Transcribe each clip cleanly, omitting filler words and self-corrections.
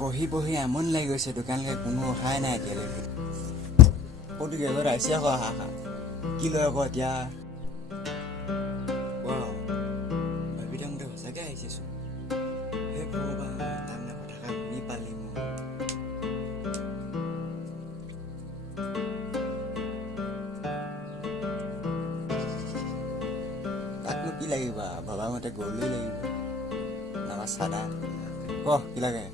বহি বহি আমনি লাগি গৈছে দোকানলৈ কোনো অহাই নাই এতিয়ালৈকে ক'তো গেলত আহিছে আকৌ আহা কি লয় আকৌ এতিয়া ভাবি থাকোঁতে সঁচাকৈ আহিছেচোন সেই ভগৱান তাৰমানে কথাষাৰ শুনি পালি মোৰ তাকনো কি লাগিব ভবা মতে গৰুলৈ লাগিব নামা চাদা কি লাগে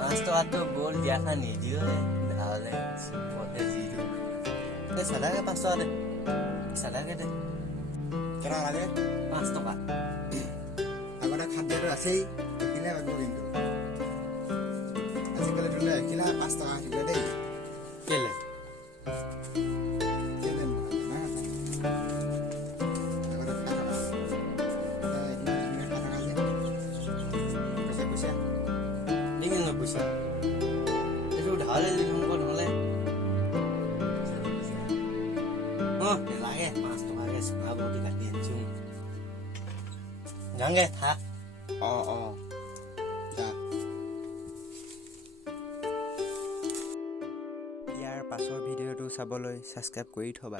5 টকাটো গ'ল দিয়াখা নিদিও ধাৰলৈ পথে যিটো চাদাকে 5 টকা দে চাদাকে দে কেনা লাগে 5 টকা আগতে খাদ্যটো আছেই কিনে লাগিব কিন্তু আজিকালি তোলে কিনা 5 টকা আহিলে দেই কেলে পইচা এইটো ধাৰলে লিখোঁ নহ'লে লাগে 5 টকাকে চোনা বটি কাটি আনিছোঁ যাওঁগে থাক ইয়াৰ পাছৰ ভিডিঅ'টো চাবলৈ ছাবস্ক্ৰাইব কৰি থবা